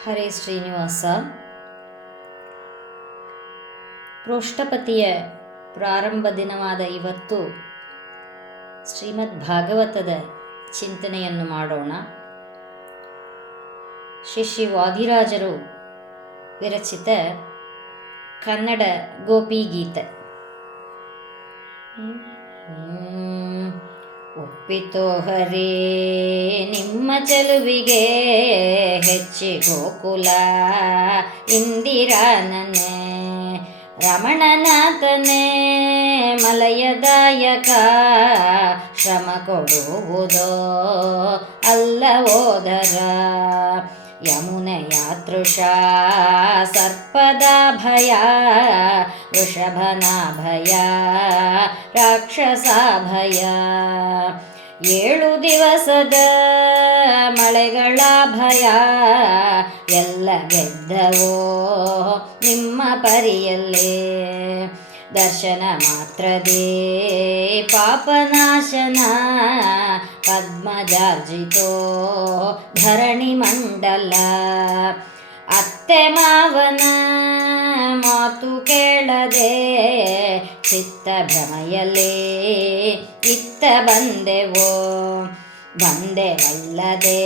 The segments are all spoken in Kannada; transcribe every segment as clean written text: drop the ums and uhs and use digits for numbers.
ಹರೇ ಶ್ರೀನಿವಾಸ. ಪ್ರೋಷ್ಠಪತಿಯ ಪ್ರಾರಂಭ ದಿನವಾದ ಇವತ್ತು ಶ್ರೀಮದ್ ಭಾಗವತದ ಚಿಂತನೆಯನ್ನು ಮಾಡೋಣ. ಶ್ರೀ ವಾದಿರಾಜರು ವಿರಚಿತ ಕನ್ನಡ ಗೋಪಿಗೀತೆ. ಒಪ್ಪಿತೋ ಹರೇ ನಿಮ್ಮ ಚೆಲುವಿಗೆ ಹೆಚ್ಚಿ ಗೋಕುಲ ಇಂದಿರಾನನೆ, ರಮಣನಾಥನೇ ಮಲಯದಾಯಕ, ಶ್ರಮ ಕೊಡುವುದೋ ಅಲ್ಲವೋದರ, ಯಮುನೆಯಾತೃಷಾ ಸರ್ಪದ ಭಯ, ವೃಷಭನ ಭಯ ರಾಕ್ಷಸ ಭಯ, 7 ದಿವಸದ ಮಳೆಗಳ ಭಯ ಎಲ್ಲ ಗೆದ್ದವೋ ನಿಮ್ಮ ಪರಿಯಲ್ಲೇ, ದರ್ಶನ ಮಾತ್ರದೇ ಪಾಪನಾಶನ, ಪದ್ಮಜಾರ್ಜಿತೋ ಧರಣಿ ಮಂಡಲ, ಅತ್ತೆ ಮಾವನ ಮಾತು ಕೇಳದೆ ಚಿತ್ತ ಭ್ರಮೆಯಲ್ಲೇ ಇತ್ತ ಬಂದೆವೋ, ಬಂದೆವಲ್ಲದೆ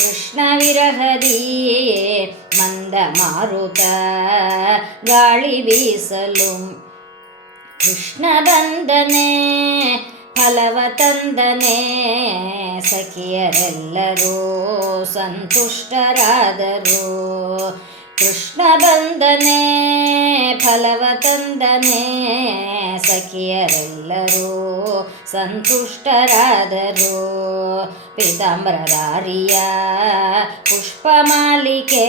ಕೃಷ್ಣ ವಿರಹದಿ ಮಂದ ಮಾರುತ ಗಾಳಿ ಬೀಸಲು, ಕೃಷ್ಣ ಬಂದನೆ ಫಲವ ತಂದನೆ, ಸಖಿಯರೆಲ್ಲರೂ ಸಂತುಷ್ಟರಾದರು, ಕೃಷ್ಣ ಬಂದನೆ ಫಲವ ತಂದನೆ, ಸಖಿಯರೆಲ್ಲರೂ ಸಂತುಷ್ಟರಾದರು, ಪೀತಾಂಬರಧಾರಿಯ ಪುಷ್ಪಮಾಲಿಕೆ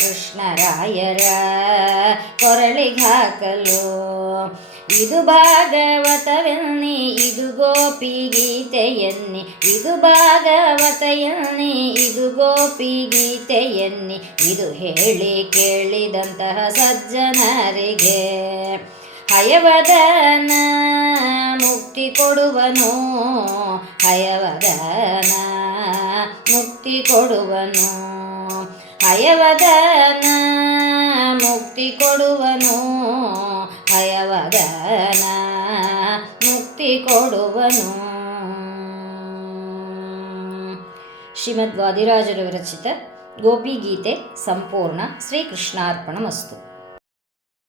ಕೃಷ್ಣರಾಯರ ಕೊರಳಿಗಾಕಲು, ಇದು ಭಾಗವತವೆನ್ನಿ ಇದು ಗೋಪಿಗೀತೆಯನ್ನಿ, ಇದು ಭಾಗವತ ಎನ್ನಿ ಇದು ಗೋಪಿಗೀತೆಯನ್ನಿ, ಇದು ಹೇಳಿ ಕೇಳಿದಂತಹ ಸಜ್ಜನರಿಗೆ ಹಯವದನ ಮುಕ್ತಿ ಕೊಡುವನು, ಹಯವದನ ಮುಕ್ತಿ ಕೊಡುವನು, ಹಯವದನ ಮುಕ್ತಿ ಕೊಡುವನು, ಹಯವದನ ಮುಕ್ತಿ ಕೊಡುವನು. ಶ್ರೀಮದ್ ವಾದಿರಾಜರು ವಿರಚಿತ ಗೋಪಿಗೀತೆ ಸಂಪೂರ್ಣ. ಶ್ರೀಕೃಷ್ಣಾರ್ಪಣಮಸ್ತು.